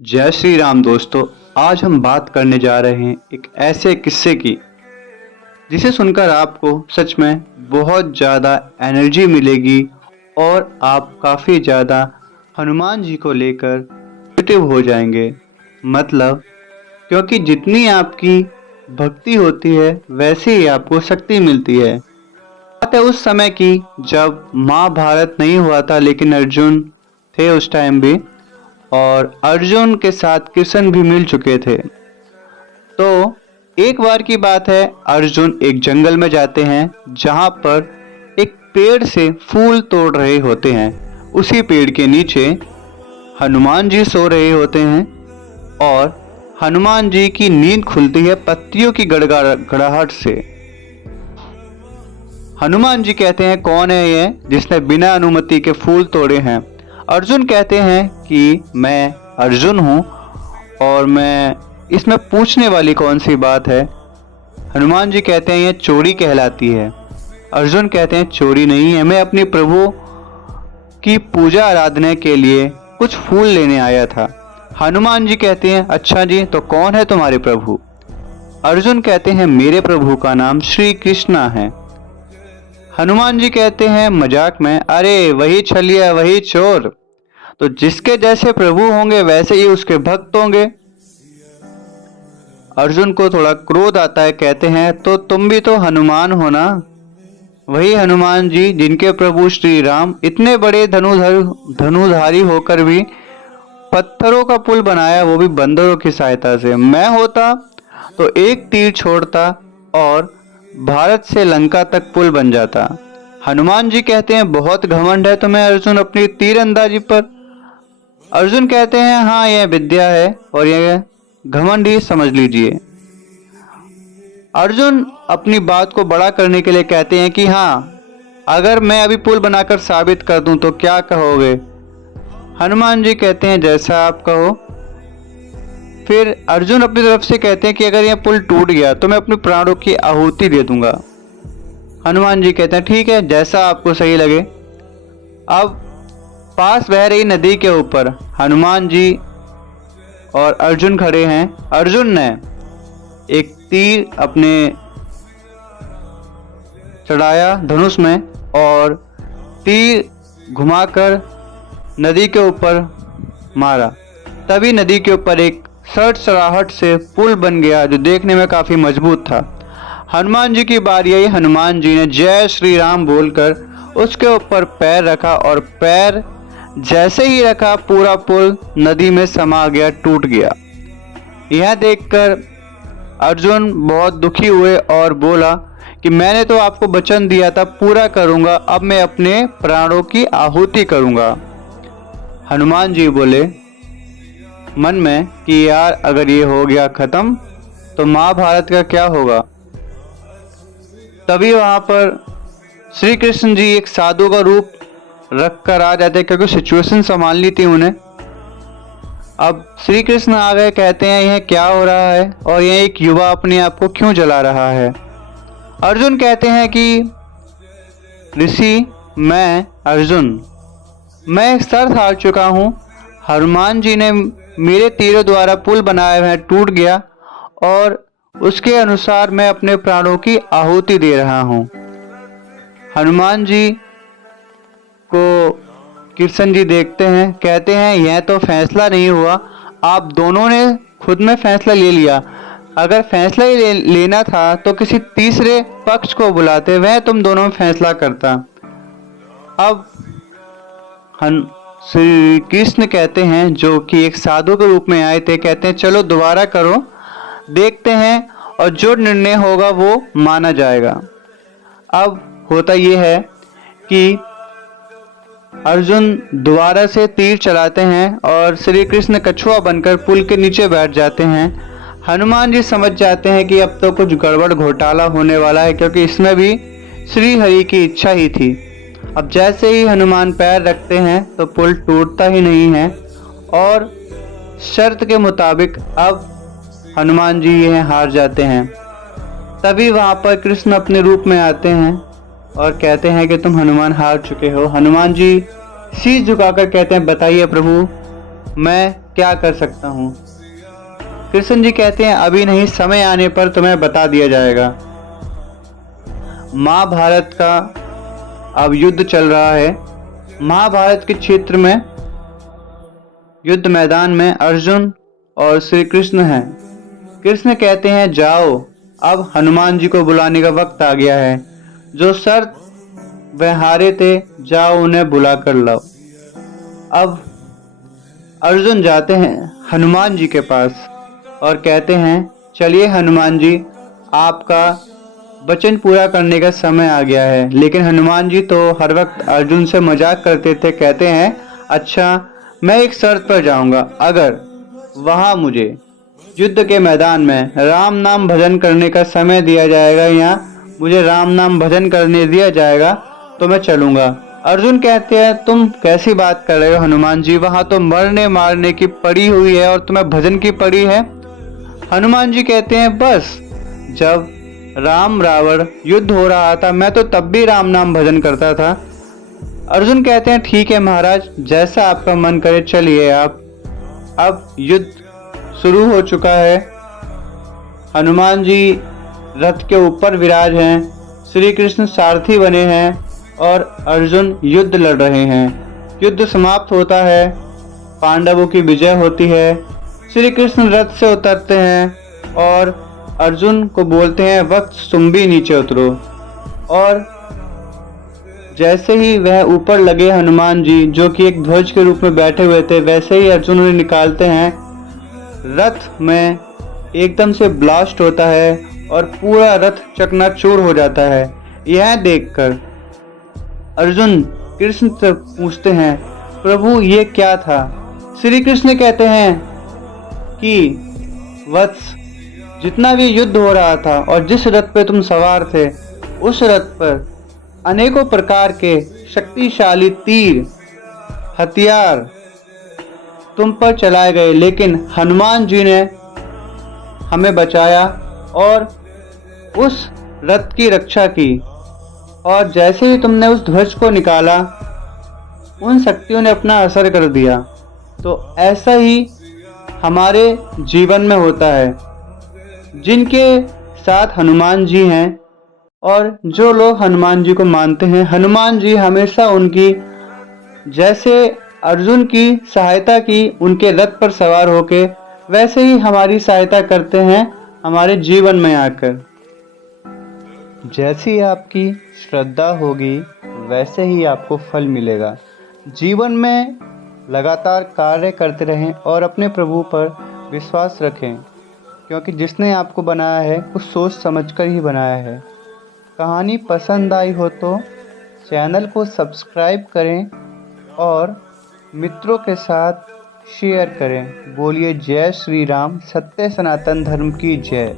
जय श्री राम दोस्तों। आज हम बात करने जा रहे हैं एक ऐसे किस्से की जिसे सुनकर आपको सच में बहुत ज़्यादा एनर्जी मिलेगी और आप काफ़ी ज़्यादा हनुमान जी को लेकर पॉजिटिव हो जाएंगे। मतलब क्योंकि जितनी आपकी भक्ति होती है वैसे ही आपको शक्ति मिलती है। बात है उस समय की जब महाभारत नहीं हुआ था, लेकिन अर्जुन थे उस टाइम भी, और अर्जुन के साथ कृष्ण भी मिल चुके थे। तो एक बार की बात है, अर्जुन एक जंगल में जाते हैं जहां पर एक पेड़ से फूल तोड़ रहे होते हैं। उसी पेड़ के नीचे हनुमान जी सो रहे होते हैं और हनुमान जी की नींद खुलती है पत्तियों की गड़गड़ाहट से। हनुमान जी कहते हैं, कौन है ये जिसने बिना अनुमति के फूल तोड़े हैं? अर्जुन कहते हैं कि मैं अर्जुन हूँ और मैं इसमें पूछने वाली कौन सी बात है? हनुमान जी कहते हैं ये चोरी कहलाती है। अर्जुन कहते हैं चोरी नहीं है, मैं अपने प्रभु की पूजा आराधना के लिए कुछ फूल लेने आया था। हनुमान जी कहते हैं अच्छा जी, तो कौन है तुम्हारे प्रभु? अर्जुन कहते हैं मेरे प्रभु का नाम श्री कृष्णा है। हनुमान जी कहते हैं मजाक में, अरे वही छलिया वही चोर, तो जिसके जैसे प्रभु होंगे वैसे ही उसके भक्त होंगे। अर्जुन को थोड़ा क्रोध आता है, कहते हैं तो तुम भी तो हनुमान हो ना, वही हनुमान जी जिनके प्रभु श्री राम इतने बड़े धनुधारी होकर भी पत्थरों का पुल बनाया, वो भी बंदरों की सहायता से। मैं होता तो एक तीर छोड़ता और भारत से लंका तक पुल बन जाता। हनुमान जी कहते हैं बहुत घमंड है तुम्हें अर्जुन अपनी तीर अंदाजी पर। अर्जुन कहते हैं हाँ यह विद्या है और यह घमंड ही समझ लीजिए। अर्जुन अपनी बात को बड़ा करने के लिए कहते हैं कि हाँ, अगर मैं अभी पुल बनाकर साबित कर दूं तो क्या कहोगे? हनुमान जी कहते हैं जैसा आप कहो। फिर अर्जुन अपनी तरफ से कहते हैं कि अगर यह पुल टूट गया तो मैं अपने प्राणों की आहुति दे दूंगा। हनुमान जी कहते हैं ठीक है, जैसा आपको सही लगे। अब पास बह रही नदी के ऊपर हनुमान जी और अर्जुन खड़े हैं। अर्जुन ने एक तीर अपने चढ़ाया धनुष में और तीर घुमाकर नदी के ऊपर मारा। तभी नदी के ऊपर एक सड़सड़ाहट से पुल बन गया जो देखने में काफी मजबूत था। हनुमान जी की बारी आई। हनुमान जी ने जय श्री राम बोलकर उसके ऊपर पैर रखा और पैर जैसे ही रखा पूरा पुल नदी में समा गया, टूट गया। यह देखकर अर्जुन बहुत दुखी हुए और बोला कि मैंने तो आपको वचन दिया था पूरा करूंगा, अब मैं अपने प्राणों की आहुति करूंगा। हनुमान जी बोले मन में कि यार अगर ये हो गया खत्म तो महाभारत का क्या होगा। तभी वहां पर श्री कृष्ण जी एक साधु का रूप रख कर आ जाते, क्योंकि सिचुएशन संभालनी थी उन्हें। अब श्री कृष्ण आ गए, कहते हैं यह क्या हो रहा है और यह एक युवा अपने आप को क्यों जला रहा है। अर्जुन कहते हैं कि ऋषि मैं अर्जुन, मैं शर्त हार चुका हूँ। हनुमान जी ने मेरे तीरों द्वारा पुल बनाया है, टूट गया और उसके अनुसार मैं अपने प्राणों की आहुति दे रहा हूँ। हनुमान जी को कृष्ण जी देखते हैं, कहते हैं यह तो फैसला नहीं हुआ, आप दोनों ने खुद में फैसला ले लिया। अगर फैसला ही लेना था तो किसी तीसरे पक्ष को बुलाते, वह तुम दोनों में फैसला करता। अब श्री कृष्ण कहते हैं, जो कि एक साधु के रूप में आए थे, कहते हैं चलो दोबारा करो, देखते हैं और जो निर्णय होगा वो माना जाएगा। अब होता यह है कि अर्जुन दोबारा से तीर चलाते हैं और श्री कृष्ण कछुआ बनकर पुल के नीचे बैठ जाते हैं। हनुमान जी समझ जाते हैं कि अब तो कुछ गड़बड़ घोटाला होने वाला है, क्योंकि इसमें भी श्री हरि की इच्छा ही थी। अब जैसे ही हनुमान पैर रखते हैं तो पुल टूटता ही नहीं है और शर्त के मुताबिक अब हनुमान जी यह हार जाते हैं। तभी वहां पर कृष्ण अपने रूप में आते हैं और कहते हैं कि तुम हनुमान हार चुके हो। हनुमान जी शीश झुकाकर कहते हैं बताइए प्रभु, मैं क्या कर सकता हूँ। कृष्ण जी कहते हैं अभी नहीं, समय आने पर तुम्हें बता दिया जाएगा। महाभारत का अब युद्ध चल रहा है। महाभारत के क्षेत्र में युद्ध मैदान में अर्जुन और श्री कृष्ण हैं। कृष्ण कहते हैं जाओ, अब हनुमान जी को बुलाने का वक्त आ गया है। जो शर्त वह हारे थे, जाओ उन्हें बुला कर लाओ। अब अर्जुन जाते हैं हनुमान जी के पास और कहते हैं चलिए हनुमान जी, आपका वचन पूरा करने का समय आ गया है। लेकिन हनुमान जी तो हर वक्त अर्जुन से मजाक करते थे। कहते हैं अच्छा, मैं एक शर्त पर जाऊंगा, अगर वहां मुझे युद्ध के मैदान में राम नाम भजन करने का समय दिया जाएगा या मुझे राम नाम भजन करने दिया जाएगा तो मैं चलूंगा। अर्जुन कहते हैं तुम कैसी बात कर रहे हो हनुमान जी, वहां तो मरने मारने की पड़ी हुई है और तुम्हें भजन की पड़ी है। हनुमान जी कहते हैं बस, जब राम रावण युद्ध हो रहा था मैं तो तब भी राम नाम भजन करता था। अर्जुन कहते हैं ठीक है महाराज, जैसा आपका मन करे चलिए आप। अब युद्ध शुरू हो चुका है। हनुमान जी रथ के ऊपर विराज हैं, श्री कृष्ण सारथी बने हैं और अर्जुन युद्ध लड़ रहे हैं। युद्ध समाप्त होता है, पांडवों की विजय होती है। श्री कृष्ण रथ से उतरते हैं और अर्जुन को बोलते हैं वक्त तुम भी नीचे उतरो। और जैसे ही वह ऊपर लगे हनुमान जी, जो कि एक ध्वज के रूप में बैठे हुए थे, वैसे ही अर्जुन उन्हें निकालते हैं। रथ में एकदम से ब्लास्ट होता है और पूरा रथ चकनाचूर हो जाता है। यह देखकर अर्जुन कृष्ण से पूछते हैं प्रभु ये क्या था। श्री कृष्ण कहते हैं कि वत्स, जितना भी युद्ध हो रहा था और जिस रथ पे तुम सवार थे, उस रथ पर अनेकों प्रकार के शक्तिशाली तीर हथियार तुम पर चलाए गए, लेकिन हनुमान जी ने हमें बचाया और उस रथ की रक्षा की। और जैसे ही तुमने उस ध्वज को निकाला, उन शक्तियों ने अपना असर कर दिया। तो ऐसा ही हमारे जीवन में होता है। जिनके साथ हनुमान जी हैं और जो लोग हनुमान जी को मानते हैं, हनुमान जी हमेशा उनकी, जैसे अर्जुन की सहायता की उनके रथ पर सवार होके, वैसे ही हमारी सहायता करते हैं हमारे जीवन में आकर। जैसी आपकी श्रद्धा होगी वैसे ही आपको फल मिलेगा। जीवन में लगातार कार्य करते रहें और अपने प्रभु पर विश्वास रखें, क्योंकि जिसने आपको बनाया है कुछ सोच समझकर ही बनाया है। कहानी पसंद आई हो तो चैनल को सब्सक्राइब करें और मित्रों के साथ शेयर करें। बोलिए जय श्री राम, सत्य सनातन धर्म की जय।